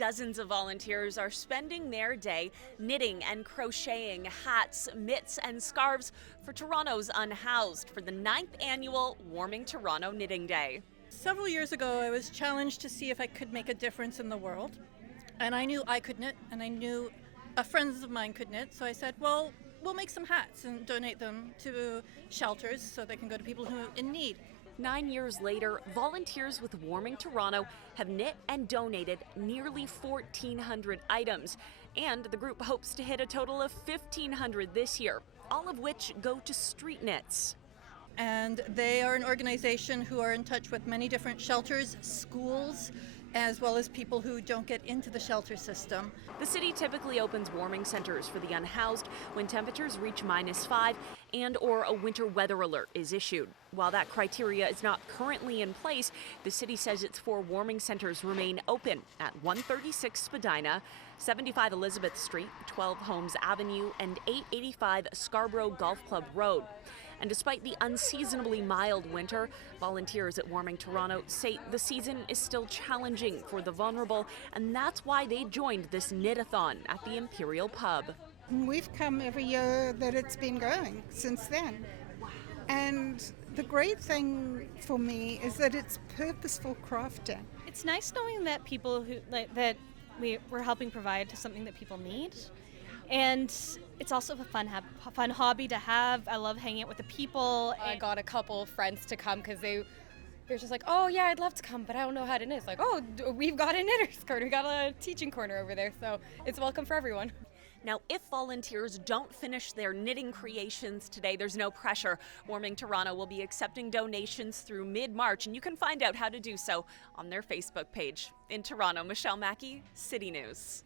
dozens of volunteers are spending their day knitting and crocheting hats, mitts, and scarves for Toronto's unhoused for the 9th annual Warming Toronto Knitting Day. Several years ago, I was challenged to see if I could make a difference in the world. And I knew I could knit, and I knew friends of mine could knit. So I said, well, we'll make some hats and donate them to shelters so they can go to people who are in need. 9 years later, volunteers with Warming Toronto have knit and donated nearly 1,400 items. And the group hopes to hit a total of 1,500 this year, all of which go to street knits. And they are an organization who are in touch with many different shelters, schools, as well as people who don't get into the shelter system. The city typically opens warming centers for the unhoused when temperatures reach -5 and or a winter weather alert is issued. While that criteria is not currently in place, the city says its 4 warming centers remain open at 136 Spadina, 75 Elizabeth Street, 12 Holmes Avenue, and 885 Scarborough Golf Club Road. And despite the unseasonably mild winter, volunteers at Warming Toronto say the season is still challenging for the vulnerable, and that's why they joined this knit-a-thon at the Imperial Pub. We've come every year that it's been going since then. And the great thing for me is that it's purposeful crafting. It's nice knowing that people who that we're helping provide something that people need. And it's also a fun hobby to have. I love hanging out with the people. I got a couple friends to come because they're just like, oh yeah, I'd love to come, but I don't know how to knit. It's like, oh, we've got a knitter's corner, we got a teaching corner over there, so it's welcome for everyone. Now, if volunteers don't finish their knitting creations today, there's no pressure. Warming Toronto will be accepting donations through mid-March, and you can find out how to do so on their Facebook page. In Toronto, Michelle Mackey, City News.